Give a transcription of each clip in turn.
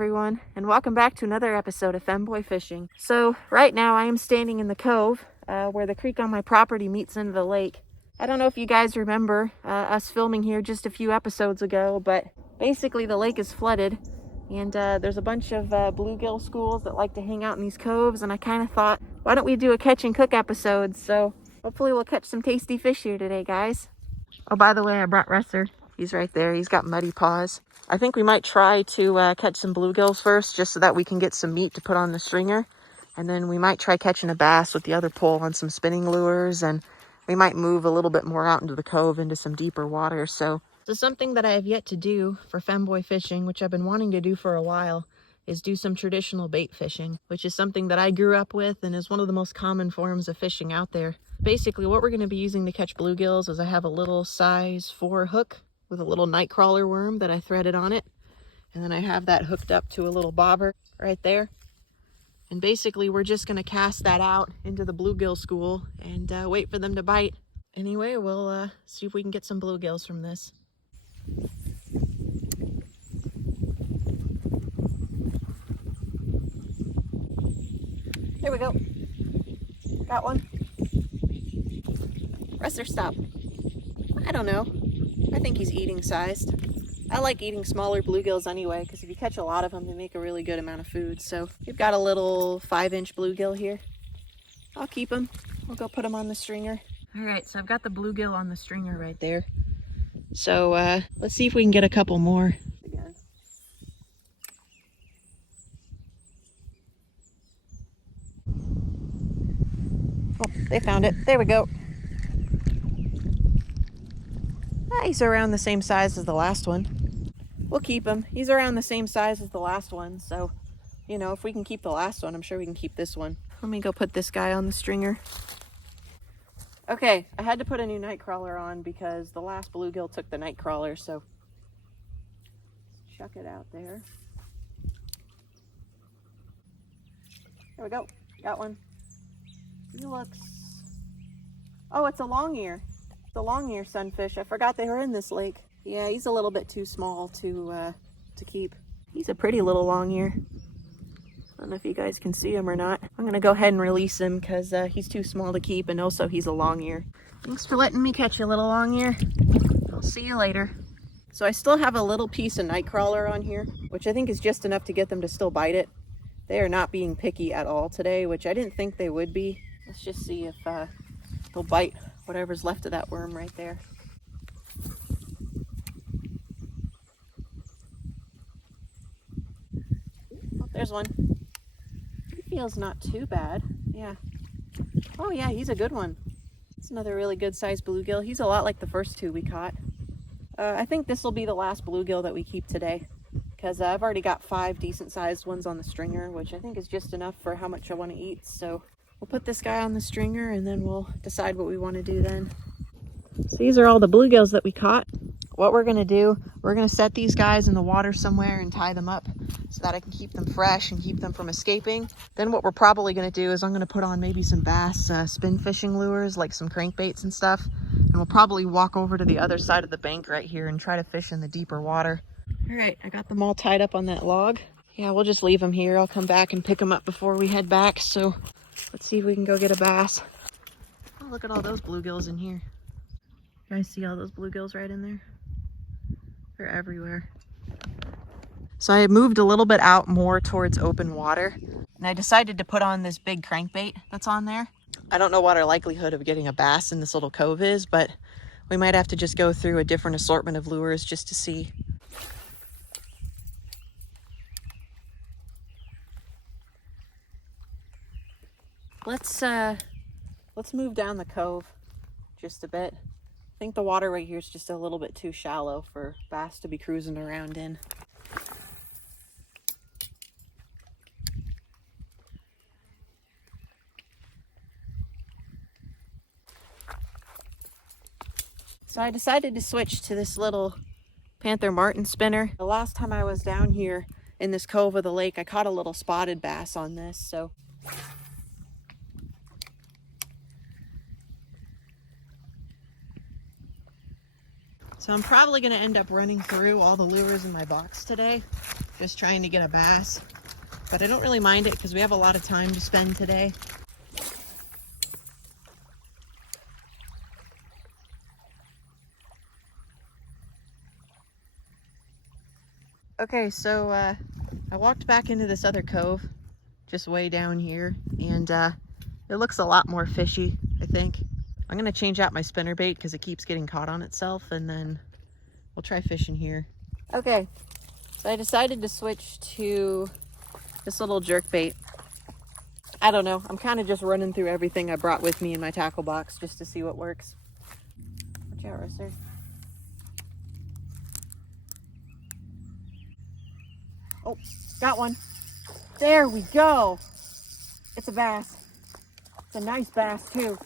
everyone, and welcome back to another episode of Femboy Fishing. So right now I am standing in the cove where the creek on my property meets into the lake. I don't know if you guys remember us filming here just a few episodes ago, but basically the lake is flooded and there's a bunch of bluegill schools that like to hang out in these coves, and I kind of thought, why don't we do a catch and cook episode? So hopefully we'll catch some tasty fish here today, guys. Oh, by the way, I brought Resser. He's right there. He's got muddy paws. I think we might try to catch some bluegills first, just so that we can get some meat to put on the stringer. And then we might try catching a bass with the other pole on some spinning lures. And we might move a little bit more out into the cove, into some deeper water. So something that I have yet to do for femboy fishing, which I've been wanting to do for a while, is do some traditional bait fishing, which is something that I grew up with and is one of the most common forms of fishing out there. Basically, what we're going to be using to catch bluegills is I have a little size 4 hook with a little nightcrawler worm that I threaded on it. And then I have that hooked up to a little bobber right there. And basically, we're just going to cast that out into the bluegill school and wait for them to bite. Anyway, we'll see if we can get some bluegills from this. There we go. Got one. Resser, stop. I don't know. I think he's eating sized. I like eating smaller bluegills anyway, because if you catch a lot of them, they make a really good amount of food. So we've got a little 5-inch bluegill here. I'll keep him. We'll go put him on the stringer. All right, so I've got the bluegill on the stringer right there. So let's see if we can get a couple more. Again. Oh, they found it. There we go. He's around the same size as the last one. We'll keep him. He's around the same size as the last one. So, you know, if we can keep the last one, I'm sure we can keep this one. Let me go put this guy on the stringer. Okay, I had to put a new nightcrawler on because the last bluegill took the nightcrawler. So, chuck it out there. There we go. Got one. He looks... Oh, it's a long ear. The long ear sunfish. I forgot they were in this lake. Yeah, he's a little bit too small to keep. He's a pretty little long ear. I don't know if you guys can see him or not. I'm gonna go ahead and release him because he's too small to keep, and also he's a long ear. Thanks for letting me catch you, little long ear. I'll see you later. So I still have a little piece of nightcrawler on here, which I think is just enough to get them to still bite it. They are not being picky at all today, which I didn't think they would be. Let's just see if they'll bite whatever's left of that worm right there. Oh, there's one. He feels not too bad. Yeah. Oh yeah, he's a good one. It's another really good sized bluegill. He's a lot like the first two we caught. I think this will be the last bluegill that we keep today, because I've already got 5 decent sized ones on the stringer, which I think is just enough for how much I want to eat. So we'll put this guy on the stringer and then we'll decide what we want to do then. So these are all the bluegills that we caught. What we're going to do, we're going to set these guys in the water somewhere and tie them up so that I can keep them fresh and keep them from escaping. Then what we're probably going to do is I'm going to put on maybe some bass spin fishing lures, like some crankbaits and stuff. And we'll probably walk over to the other side of the bank right here and try to fish in the deeper water. All right, I got them all tied up on that log. Yeah, we'll just leave them here. I'll come back and pick them up before we head back. So let's see if we can go get a bass. Oh, look at all those bluegills in here. You guys see all those bluegills right in there? They're everywhere. So I moved a little bit out more towards open water, and I decided to put on this big crankbait that's on there. I don't know what our likelihood of getting a bass in this little cove is, but we might have to just go through a different assortment of lures just to see. Let's move down the cove just a bit. I think the water right here is just a little bit too shallow for bass to be cruising around in. So I decided to switch to this little Panther Martin spinner. The last time I was down here in this cove of the lake, I caught a little spotted bass on this, so I'm probably going to end up running through all the lures in my box today. just trying to get a bass. But I don't really mind it because we have a lot of time to spend today. Okay, so I walked back into this other cove, just way down here, and it looks a lot more fishy, I think. I'm gonna change out my spinnerbait because it keeps getting caught on itself, and then we'll try fishing here. Okay, so I decided to switch to this little jerkbait. I don't know, I'm kind of just running through everything I brought with me in my tackle box just to see what works. Watch out, Russer. Oh, got one. There we go. It's a bass. It's a nice bass too.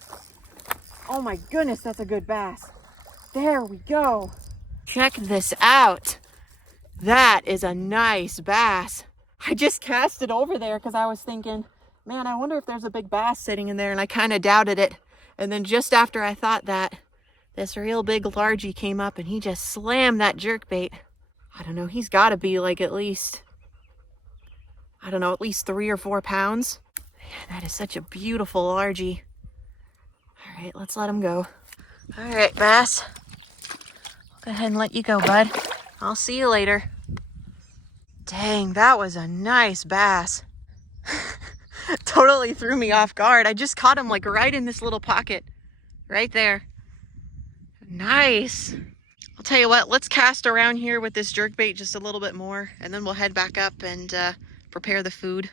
Oh my goodness, that's a good bass. There we go. Check this out. That is a nice bass. I just cast it over there because I was thinking, man, I wonder if there's a big bass sitting in there, and I kind of doubted it. And then just after I thought that, this real big largie came up and he just slammed that jerkbait. I don't know, he's got to be like at least 3 or 4 pounds. Man, that is such a beautiful largie. All right, let's let him go. All right, bass. I'll go ahead and let you go, bud. I'll see you later. Dang, that was a nice bass. Totally threw me off guard. I just caught him like right in this little pocket. Right there. Nice. I'll tell you what, let's cast around here with this jerkbait just a little bit more, and then we'll head back up and prepare the food.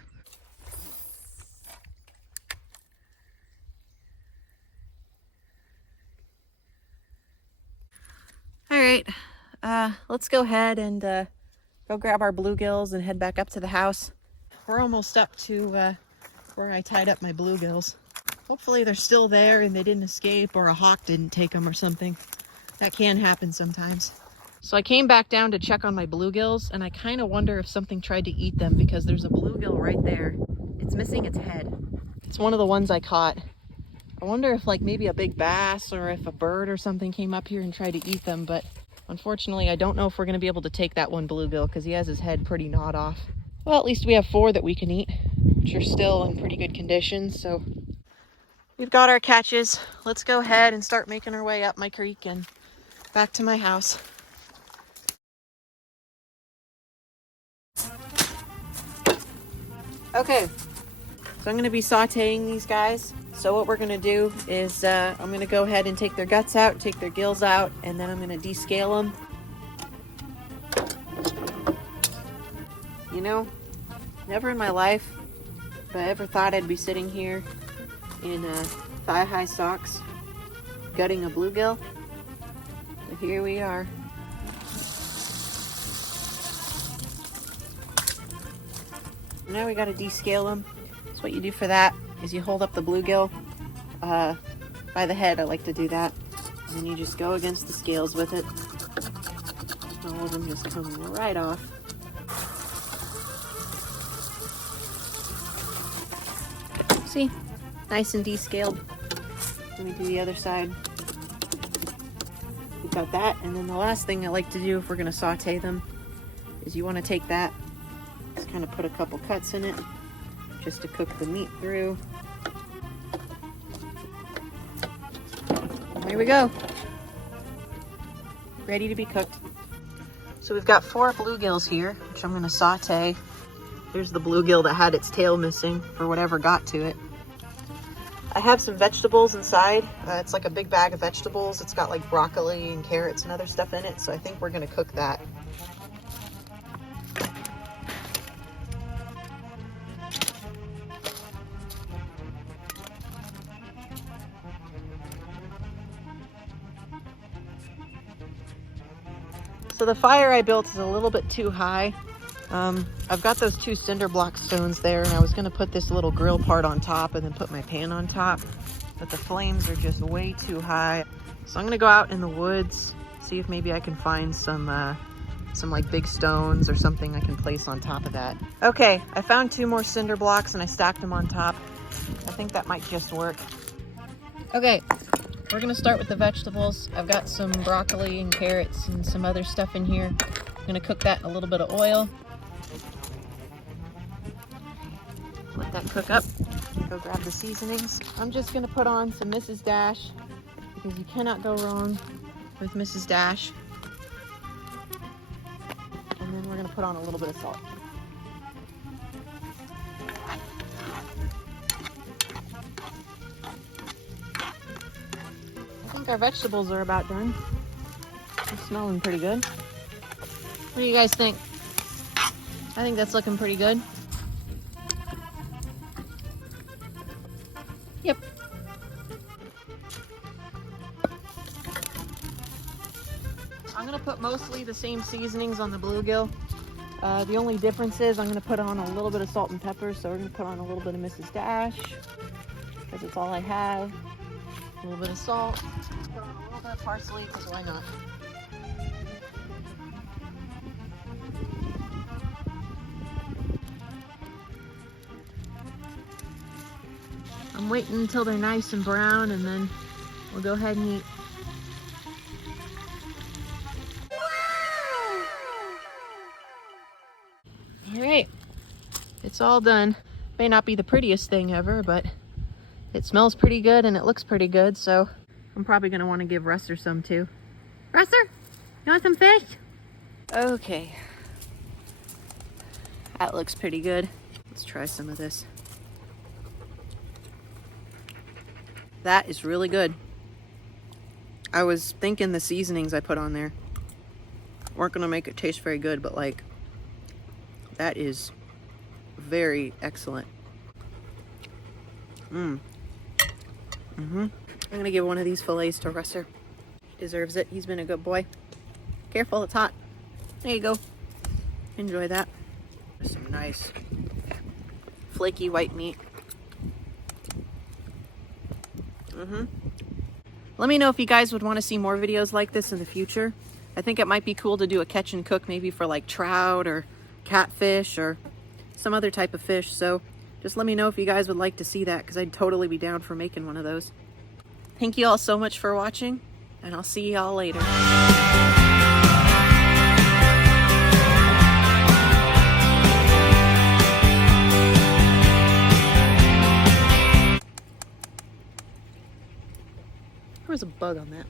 All right, let's go ahead and go grab our bluegills and head back up to the house. We're almost up to where I tied up my bluegills. Hopefully they're still there and they didn't escape, or a hawk didn't take them or something. That can happen sometimes. So I came back down to check on my bluegills, and I kind of wonder if something tried to eat them because there's a bluegill right there. It's missing its head. It's one of the ones I caught. I wonder if like maybe a big bass or if a bird or something came up here and tried to eat them, but unfortunately I don't know if we're going to be able to take that one bluegill because he has his head pretty gnawed off. Well, at least we have 4 that we can eat, which are still in pretty good condition, so we've got our catches. Let's go ahead and start making our way up my creek and back to my house. Okay, so I'm going to be sauteing these guys. So what we're going to do is I'm going to go ahead and take their guts out, take their gills out, and then I'm going to descale them. You know, never in my life have I ever thought I'd be sitting here in thigh-high socks gutting a bluegill. But here we are. Now we got to descale them. So what you do for that is you hold up the bluegill by the head. I like to do that. And then you just go against the scales with it. All of them just come right off. See? Nice and descaled. Let me do the other side. We've got that. And then the last thing I like to do if we're going to saute them is you want to take that, just kind of put a couple cuts in it just to cook the meat through. There we go. Ready to be cooked. So we've got 4 bluegills here, which I'm going to saute. Here's the bluegill that had its tail missing for whatever got to it. I have some vegetables inside. It's like a big bag of vegetables. It's got like broccoli and carrots and other stuff in it, so I think we're going to cook that. So the fire I built is a little bit too high. I've got those 2 cinder block stones there, and I was going to put this little grill part on top and then put my pan on top, but the flames are just way too high. So I'm going to go out in the woods, see if maybe I can find some like big stones or something I can place on top of that. Okay, I found 2 more cinder blocks and I stacked them on top. I think that might just work. Okay, we're going to start with the vegetables. I've got some broccoli and carrots and some other stuff in here. I'm going to cook that in a little bit of oil. cook up. Go grab the seasonings. I'm just gonna put on some Mrs. Dash because you cannot go wrong with Mrs. Dash. And then we're gonna put on a little bit of salt. I think our vegetables are about done. They're smelling pretty good. What do you guys think? I think that's looking pretty good. Yep. I'm gonna put mostly the same seasonings on the bluegill. The only difference is I'm gonna put on a little bit of salt and pepper. So we're gonna put on a little bit of Mrs. Dash because it's all I have. A little bit of salt. Put on a little bit of parsley because why not? I'm waiting until they're nice and brown and then we'll go ahead and eat. All right, it's all done. May not be the prettiest thing ever, but it smells pretty good and it looks pretty good, so I'm probably gonna want to give Russer some too. Russer, you want some fish? Okay, that looks pretty good. Let's try some of this. That is really good. I was thinking the seasonings I put on there weren't gonna make it taste very good, but like, that is very excellent. I'm gonna give one of these fillets to Russer. He deserves it. He's been a good boy. Careful, it's hot. There you go. Enjoy that. Some nice flaky white meat. Let me know if you guys would want to see more videos like this in the future. I think it might be cool to do a catch and cook maybe for like trout or catfish or some other type of fish. So just let me know if you guys would like to see that because I'd totally be down for making one of those. Thank you all so much for watching and I'll see y'all later. There was a bug on that.